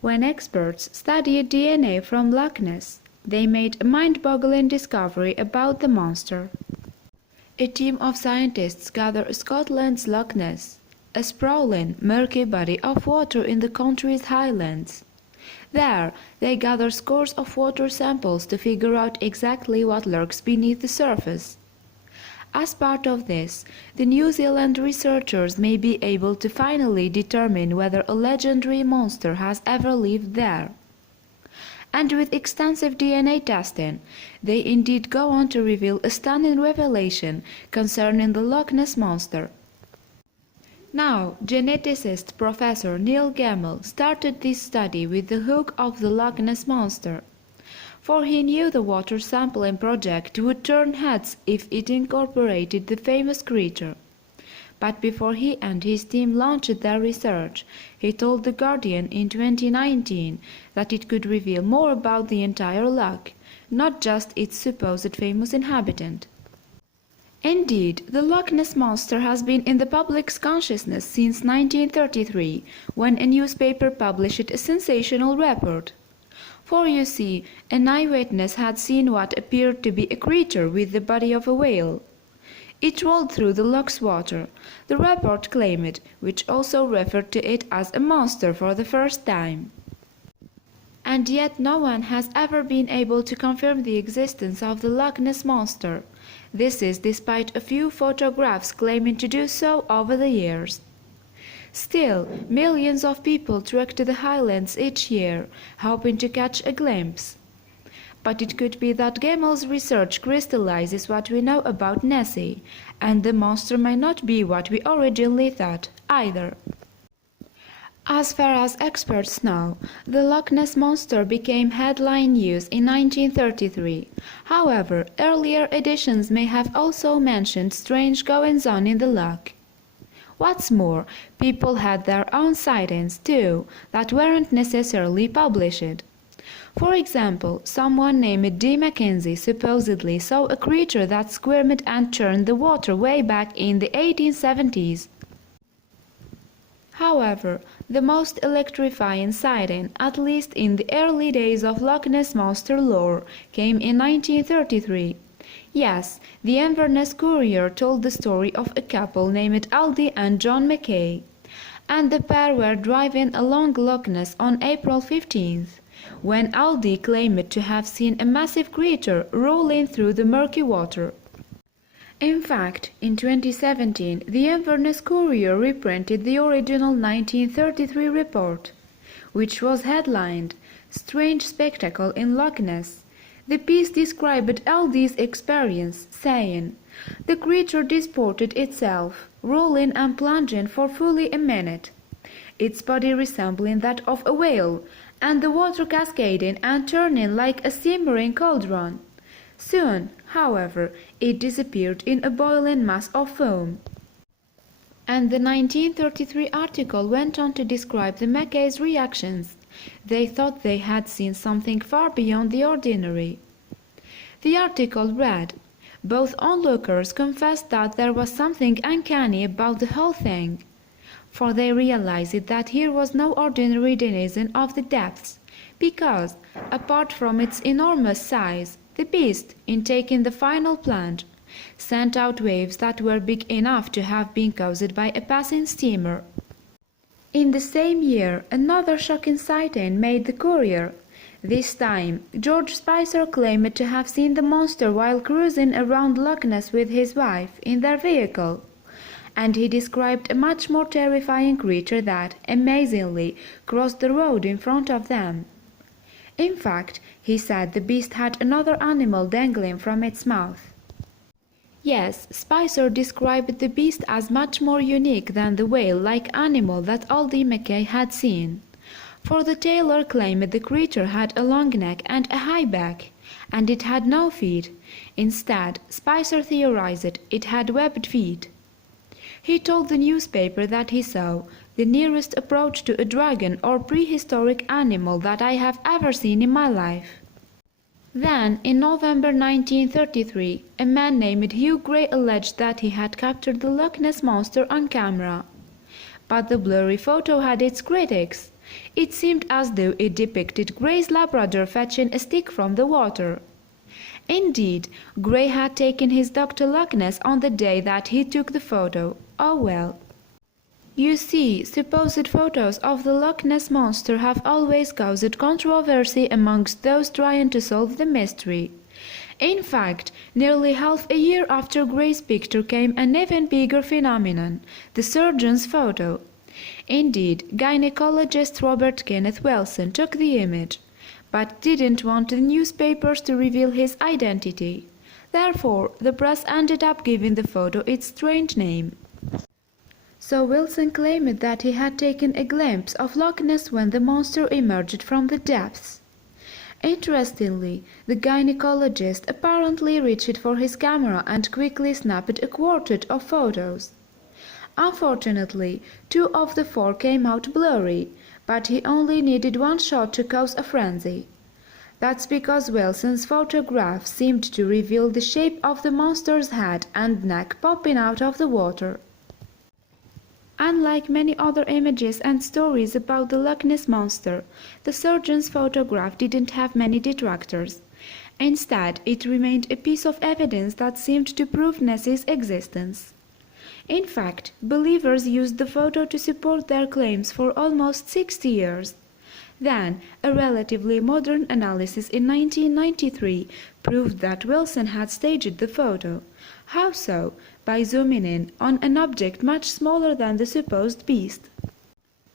When experts studied DNA from Loch Ness, they made a mind-boggling discovery about the monster. A team of scientists gathered Scotland's Loch Ness, a sprawling, murky body of water in the country's Highlands. There, they gathered scores of water samples to figure out exactly what lurks beneath the surface. As part of this, the New Zealand researchers may be able to finally determine whether a legendary monster has ever lived there. And with extensive DNA testing, they indeed go on to reveal a stunning revelation concerning the Loch Ness Monster. Now, geneticist Professor Neil Gemmell started this study with the hook of the Loch Ness Monster, for he knew the water sampling project would turn heads if it incorporated the famous creature. But before he and his team launched their research, he told The Guardian in 2019 that it could reveal more about the entire loch, not just its supposed famous inhabitant. Indeed, the Loch Ness Monster has been in the public's consciousness since 1933, when a newspaper published a sensational report. For you see, an eyewitness had seen what appeared to be a creature with the body of a whale. It rolled through the loch's water, the report claimed, which also referred to it as a monster for the first time. And yet no one has ever been able to confirm the existence of the Loch Ness Monster. This is despite a few photographs claiming to do so over the years. Still, millions of people trek to the Highlands each year, hoping to catch a glimpse. But it could be that Gemmell's research crystallizes what we know about Nessie, and the monster may not be what we originally thought, either. As far as experts know, the Loch Ness Monster became headline news in 1933. However, earlier editions may have also mentioned strange goings-on in the loch. What's more, people had their own sightings too, that weren't necessarily published. For example, someone named D. Mackenzie supposedly saw a creature that squirmed and churned the water way back in the 1870s. However, the most electrifying sighting, at least in the early days of Loch Ness Monster lore, came in 1933. Yes, the Inverness Courier told the story of a couple named Aldi and John Mackay, and the pair were driving along Loch Ness on April 15th, when Aldi claimed to have seen a massive creature rolling through the murky water. In fact, in 2017, the Inverness Courier reprinted the original 1933 report, which was headlined, "Strange Spectacle in Loch Ness." The piece described Aldi's experience, saying, "The creature disported itself, rolling and plunging for fully a minute, its body resembling that of a whale, and the water cascading and turning like a simmering cauldron. Soon, however, it disappeared in a boiling mass of foam." And the 1933 article went on to describe the Mackays' reactions. They thought they had seen something far beyond the ordinary. The article read, "Both onlookers confessed that there was something uncanny about the whole thing, for they realized that here was no ordinary denizen of the depths, because, apart from its enormous size, the beast, in taking the final plunge, sent out waves that were big enough to have been caused by a passing steamer." In the same year, another shocking sighting made the Courier. This time, George Spicer claimed to have seen the monster while cruising around Loch Ness with his wife in their vehicle, and he described a much more terrifying creature that, amazingly, crossed the road in front of them. In fact, he said the beast had another animal dangling from its mouth. Yes, Spicer described the beast as much more unique than the whale-like animal that Aldi Mackay had seen, for the tailor claimed the creature had a long neck and a high back, and it had no feet. Instead, Spicer theorized it had webbed feet. He told the newspaper that he saw the nearest approach to a dragon or prehistoric animal that I have ever seen in my life. Then, in November 1933, a man named Hugh Gray alleged that he had captured the Loch Ness Monster on camera. But the blurry photo had its critics. It seemed as though it depicted Gray's Labrador fetching a stick from the water. Indeed, Gray had taken his dog to Loch Ness on the day that he took the photo. Oh well. You see, supposed photos of the Loch Ness Monster have always caused controversy amongst those trying to solve the mystery. In fact, nearly half a year after Gray's picture came an even bigger phenomenon, the surgeon's photo. Indeed, gynecologist Robert Kenneth Wilson took the image, but didn't want the newspapers to reveal his identity. Therefore, the press ended up giving the photo its strange name. So Wilson claimed that he had taken a glimpse of Loch Ness when the monster emerged from the depths. Interestingly, the gynecologist apparently reached for his camera and quickly snapped a quartet of photos. Unfortunately, 2 of the 4 came out blurry, but he only needed 1 shot to cause a frenzy. That's because Wilson's photograph seemed to reveal the shape of the monster's head and neck popping out of the water. Unlike many other images and stories about the Loch Ness Monster, the surgeon's photograph didn't have many detractors. Instead, it remained a piece of evidence that seemed to prove Ness's existence. In fact, believers used the photo to support their claims for almost 60 years. Then, a relatively modern analysis in 1993 proved that Wilson had staged the photo. How so? By zooming in on an object much smaller than the supposed beast.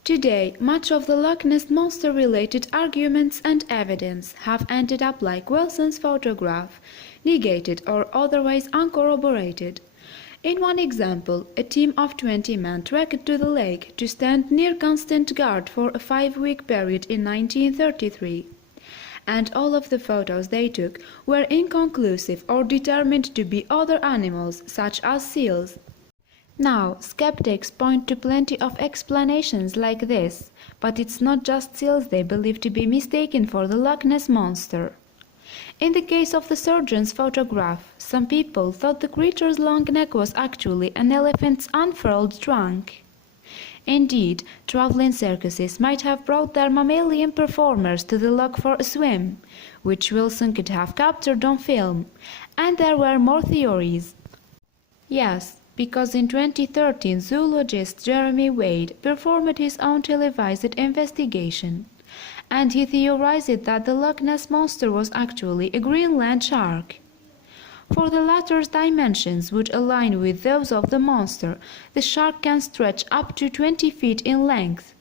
Today, much of the Loch Ness Monster-related arguments and evidence have ended up like Wilson's photograph, negated or otherwise uncorroborated. In one example, a team of 20 men trekked to the lake to stand near constant guard for a 5-week period in 1933. And all of the photos they took were inconclusive or determined to be other animals, such as seals. Now, skeptics point to plenty of explanations like this, but it's not just seals they believe to be mistaken for the Loch Ness Monster. In the case of the surgeon's photograph, some people thought the creature's long neck was actually an elephant's unfurled trunk. Indeed, traveling circuses might have brought their mammalian performers to the loch for a swim, which Wilson could have captured on film, and there were more theories. Yes, because in 2013 zoologist Jeremy Wade performed his own televised investigation, and he theorized that the Loch Ness Monster was actually a Greenland shark. For the latter's dimensions would align with those of the monster, the shark can stretch up to 20 feet in length.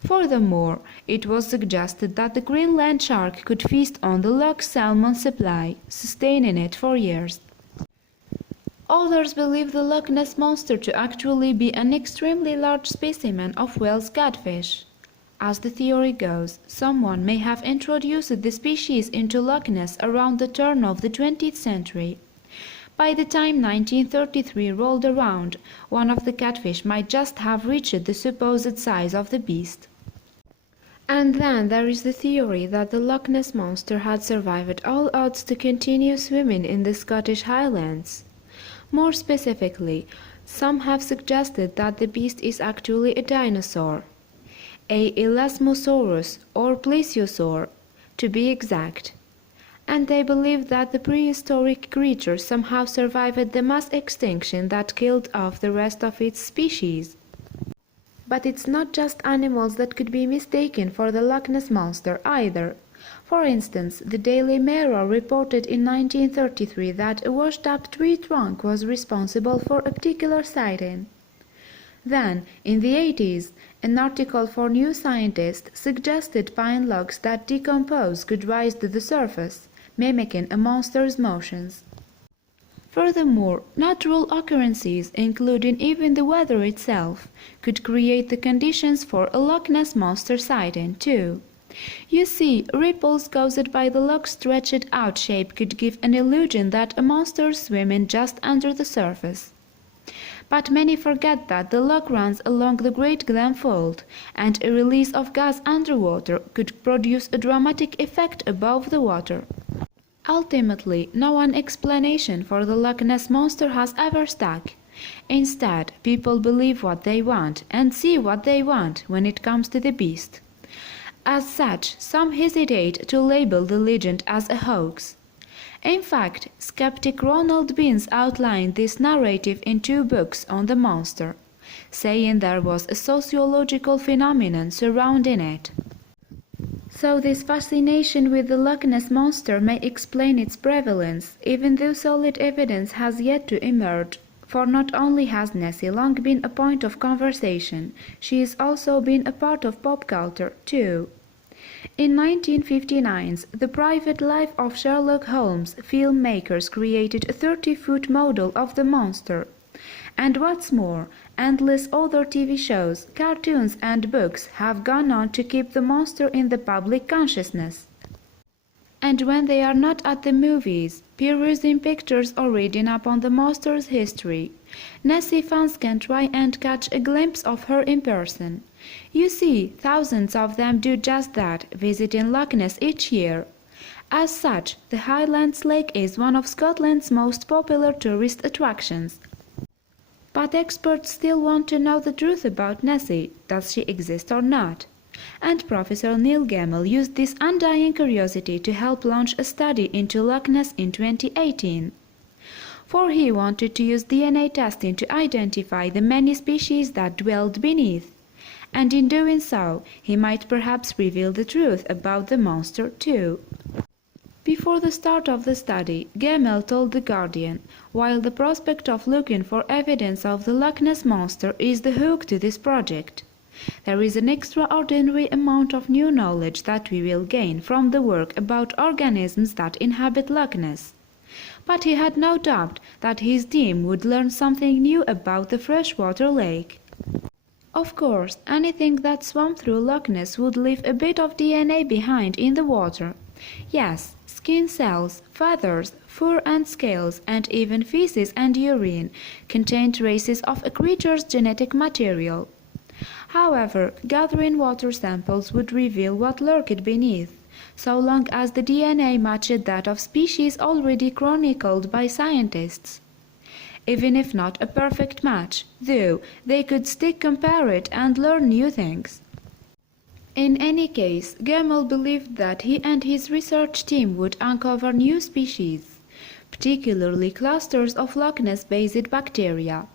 Furthermore, it was suggested that the Greenland shark could feast on the loch's salmon supply, sustaining it for years. Others believe the Loch Ness Monster to actually be an extremely large specimen of Wales catfish. As the theory goes, someone may have introduced the species into Loch Ness around the turn of the 20th century. By the time 1933 rolled around, one of the catfish might just have reached the supposed size of the beast. And then there is the theory that the Loch Ness Monster had survived all odds to continue swimming in the Scottish Highlands. More specifically, some have suggested that the beast is actually a dinosaur. A Elasmosaurus or Plesiosaur, to be exact. And they believe that the prehistoric creature somehow survived the mass extinction that killed off the rest of its species. But it's not just animals that could be mistaken for the Loch Ness Monster either. For instance, the Daily Mirror reported in 1933 that a washed-up tree trunk was responsible for a particular sighting. Then, in the 80s, an article for New Scientist suggested pine logs that decompose could rise to the surface, mimicking a monster's motions. Furthermore, natural occurrences, including even the weather itself, could create the conditions for a Loch Ness Monster sighting, too. You see, ripples caused by the loch's stretched out shape could give an illusion that a monster is swimming just under the surface. But many forget that the loch runs along the Great Glen Fault, and a release of gas underwater could produce a dramatic effect above the water. Ultimately, no one explanation for the Loch Ness Monster has ever stuck. Instead, people believe what they want and see what they want when it comes to the beast. As such, some hesitate to label the legend as a hoax. In fact, skeptic Ronald Beans outlined this narrative in 2 books on the monster, saying there was a sociological phenomenon surrounding it. So this fascination with the Loch Ness Monster may explain its prevalence, even though solid evidence has yet to emerge. For not only has Nessie long been a point of conversation, she has also been a part of pop culture, too. In 1959's The Private Life of Sherlock Holmes, filmmakers created a 30-foot model of the monster. And what's more, endless other TV shows, cartoons and books have gone on to keep the monster in the public consciousness. And when they are not at the movies, perusing pictures or reading up on the monster's history, Nessie fans can try and catch a glimpse of her in person. You see, thousands of them do just that, visiting Loch Ness each year. As such, the Highlands lake is one of Scotland's most popular tourist attractions. But experts still want to know the truth about Nessie. Does she exist or not? And Professor Neil Gemmell used this undying curiosity to help launch a study into Loch Ness in 2018. For he wanted to use DNA testing to identify the many species that dwelled beneath. And in doing so, he might perhaps reveal the truth about the monster too. Before the start of the study, Gemmell told The Guardian, while the prospect of looking for evidence of the Loch Ness Monster is the hook to this project, there is an extraordinary amount of new knowledge that we will gain from the work about organisms that inhabit Loch Ness. But he had no doubt that his team would learn something new about the freshwater lake. Of course, anything that swam through Loch Ness would leave a bit of DNA behind in the water. Yes, skin cells, feathers, fur and scales, and even feces and urine contain traces of a creature's genetic material. However, gathering water samples would reveal what lurked beneath, so long as the DNA matched that of species already chronicled by scientists. Even if not a perfect match, though, they could still compare it and learn new things. In any case, Gemmell believed that he and his research team would uncover new species, particularly clusters of Loch Ness-based bacteria.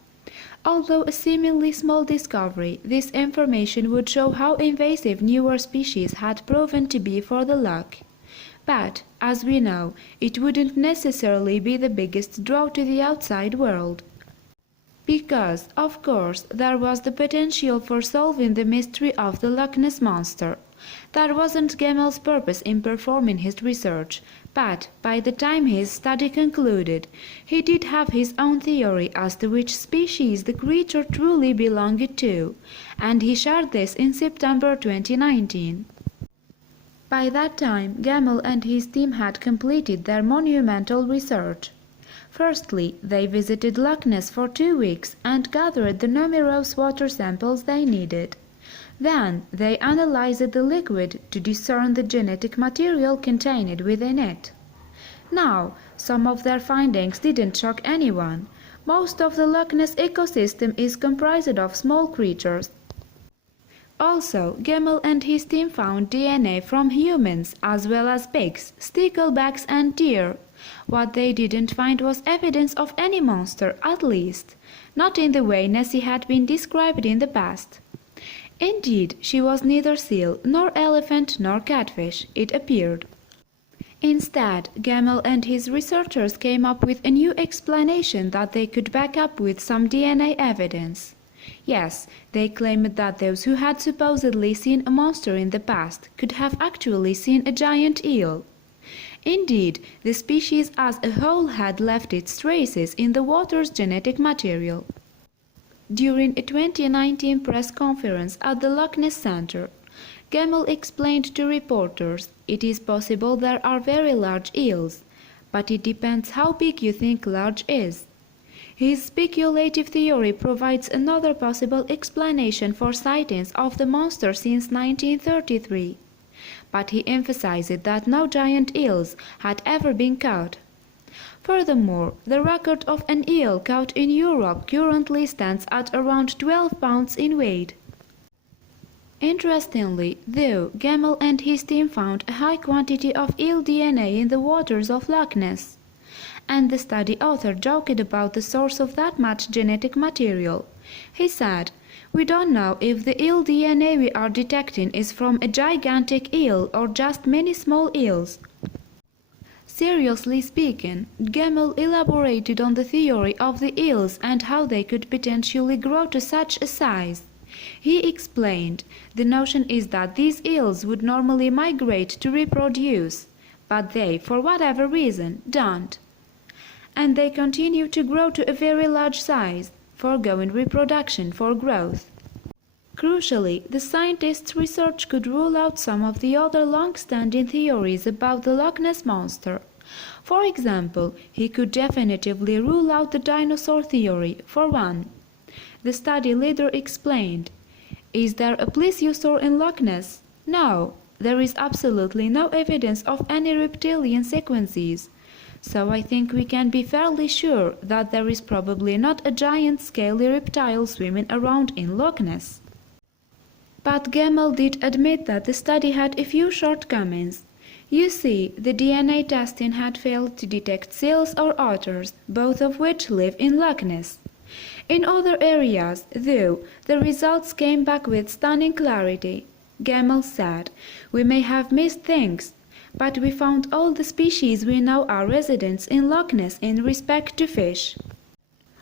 Although a seemingly small discovery, this information would show how invasive newer species had proven to be for the loch. But, as we know, it wouldn't necessarily be the biggest draw to the outside world. Because, of course, there was the potential for solving the mystery of the Loch Ness Monster. That wasn't Gemmell's purpose in performing his research, but by the time his study concluded, he did have his own theory as to which species the creature truly belonged to, and he shared this in September 2019. By that time, Gemmell and his team had completed their monumental research. Firstly, they visited Loch Ness for 2 weeks and gathered the numerous water samples they needed. Then, they analyzed the liquid to discern the genetic material contained within it. Now, some of their findings didn't shock anyone. Most of the Loch Ness ecosystem is comprised of small creatures. Also, Gemmell and his team found DNA from humans as well as pigs, sticklebacks and deer. What they didn't find was evidence of any monster, at least, not in the way Nessie had been described in the past. Indeed, she was neither seal, nor elephant, nor catfish, it appeared. Instead, Gemmell and his researchers came up with a new explanation that they could back up with some DNA evidence. Yes, they claimed that those who had supposedly seen a monster in the past could have actually seen a giant eel. Indeed, the species as a whole had left its traces in the water's genetic material. During a 2019 press conference at the Loch Ness Centre, Gemmell explained to reporters, "It is possible there are very large eels, but it depends how big you think large is." His speculative theory provides another possible explanation for sightings of the monster since 1933. But he emphasized that no giant eels had ever been caught. Furthermore, the record of an eel caught in Europe currently stands at around 12 pounds in weight. Interestingly, though, Gemmell and his team found a high quantity of eel DNA in the waters of Loch Ness, and the study author joked about the source of that much genetic material. He said, "We don't know if the eel DNA we are detecting is from a gigantic eel or just many small eels." Seriously speaking, Gemmell elaborated on the theory of the eels and how they could potentially grow to such a size. He explained, "The notion is that these eels would normally migrate to reproduce, but they, for whatever reason, don't. And they continue to grow to a very large size, foregoing reproduction for growth." Crucially, the scientists' research could rule out some of the other long-standing theories about the Loch Ness Monster. For example, he could definitively rule out the dinosaur theory, for one. The study leader explained, "Is there a plesiosaur in Loch Ness? No, there is absolutely no evidence of any reptilian sequences. So I think we can be fairly sure that there is probably not a giant scaly reptile swimming around in Loch Ness." But Gemmell did admit that the study had a few shortcomings. You see, the DNA testing had failed to detect seals or otters, both of which live in Loch Ness. In other areas, though, the results came back with stunning clarity. Gemmell said, "We may have missed things, but we found all the species we know are residents in Loch Ness in respect to fish."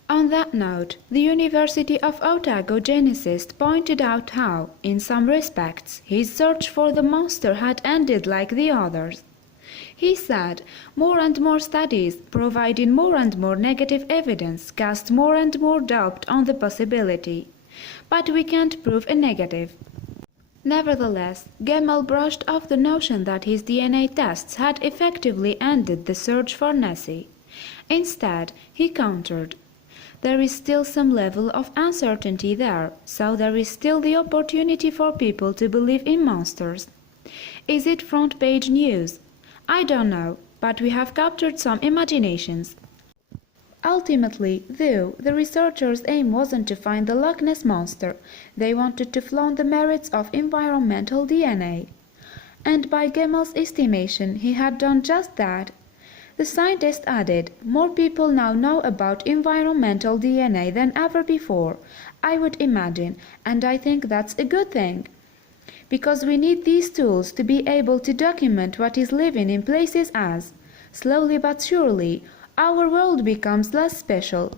On that note, the University of Otago geneticist pointed out how, in some respects, his search for the monster had ended like the others. He said, "More and more studies, providing more and more negative evidence, cast more and more doubt on the possibility. But we can't prove a negative." Nevertheless, Gemmell brushed off the notion that his DNA tests had effectively ended the search for Nessie. Instead, he countered, "There is still some level of uncertainty there, so there is still the opportunity for people to believe in monsters. Is it front-page news? I don't know, but we have captured some imaginations." Ultimately, though, the researchers' aim wasn't to find the Loch Ness Monster. They wanted to flaunt the merits of environmental DNA. And by Gemmell's estimation, he had done just that. The scientist added, "More people now know about environmental DNA than ever before, I would imagine, and I think that's a good thing. Because we need these tools to be able to document what is living in places as, slowly but surely, our world becomes less special."